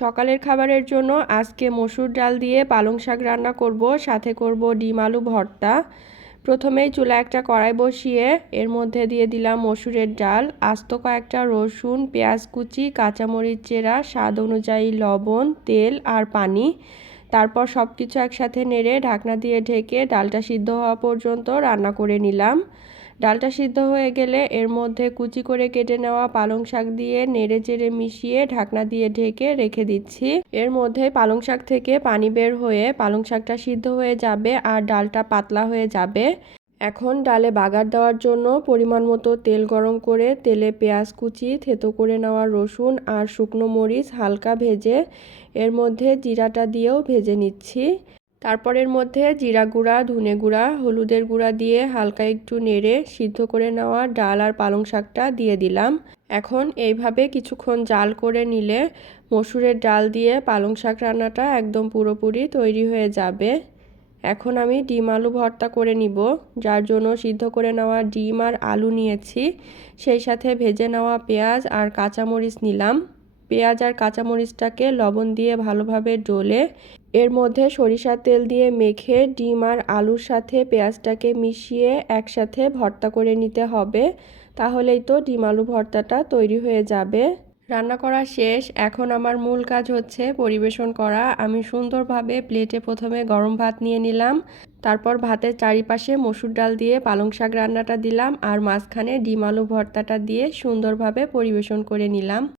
সকালের খাবারের জন্য আজকে মসুর ডাল দিয়ে পালং শাক রান্না করব, সাথে করব ডিম আলু ভর্তা। প্রথমেই চুলায় একটা কড়াই বসিয়ে এর মধ্যে দিয়ে দিলাম মসুরের ডাল, আস্ত কয়েকটা রসুন, পেঁয়াজ কুচি, কাঁচামরিচ চেরা, স্বাদ অনুযায়ী লবণ, তেল আর পানি। তারপর সব কিছু একসাথে নেড়ে ঢাকনা দিয়ে ঢেকে ডালটা সিদ্ধ হওয়া পর্যন্ত রান্না করে নিলাম। ডালটা সিদ্ধ হয়ে গেলে এর মধ্যে কুচি করে কেটে নেওয়া পালং শাক দিয়ে নেড়ে চেড়ে মিশিয়ে ঢাকনা দিয়ে ঢেকে রেখে দিচ্ছি। এর মধ্যে পালং শাক থেকে পানি বের হয়ে পালং শাকটা সিদ্ধ হয়ে যাবে আর ডালটা পাতলা হয়ে যাবে। এখন ডালে বাগার দেওয়ার জন্য পরিমাণ মতো তেল গরম করে তেলে পেঁয়াজ কুচি, থেতো করে নেওয়া রসুন আর শুকনো মরিচ হালকা ভেজে এর মধ্যে জিরাটা দিয়েও ভেজে নিচ্ছি। তারপর এর মধ্যে জিরা গুঁড়া, ধনে গুঁড়া, হলুদের গুঁড়া দিয়ে হালকা একটু নেড়ে সিদ্ধ করে নেওয়া ডাল আর পালং শাকটা দিয়ে দিলাম। এখন এইভাবে কিছুক্ষণ জাল করে নিলে মসুরের ডাল দিয়ে পালং শাক রান্নাটা একদম পুরোপুরি তৈরি হয়ে যাবে। এখন আমি ডিম আলু ভর্তা করে নিব, যার জন্য সিদ্ধ করে নেওয়া ডিম আর আলু নিয়েছি, সেই সাথে ভেজে নেওয়া পেঁয়াজ আর কাঁচামরিচ নিলাম। পেঁয়াজ আর কাঁচামরিচটাকে লবণ দিয়ে ভালোভাবে ডলে এর মধ্যে সরিষার তেল দিয়ে মেখে ডিম আর আলুর সাথে পেঁয়াজটাকে মিশিয়ে একসাথে ভর্তা করে নিতে হবে। তাহলেই তো ডিম আলু ভর্তাটা তৈরি হয়ে যাবে। রান্না করা শেষ, এখন আমার মূল কাজ হচ্ছে পরিবেশন করা। আমি সুন্দরভাবে প্লেটে প্রথমে গরম ভাত নিয়ে নিলাম, তারপর ভাতের চারিপাশে মসুর ডাল দিয়ে পালং শাক রান্নাটা দিলাম আর মাঝখানে ডিম আলু ভর্তাটা দিয়ে সুন্দরভাবে পরিবেশন করে নিলাম।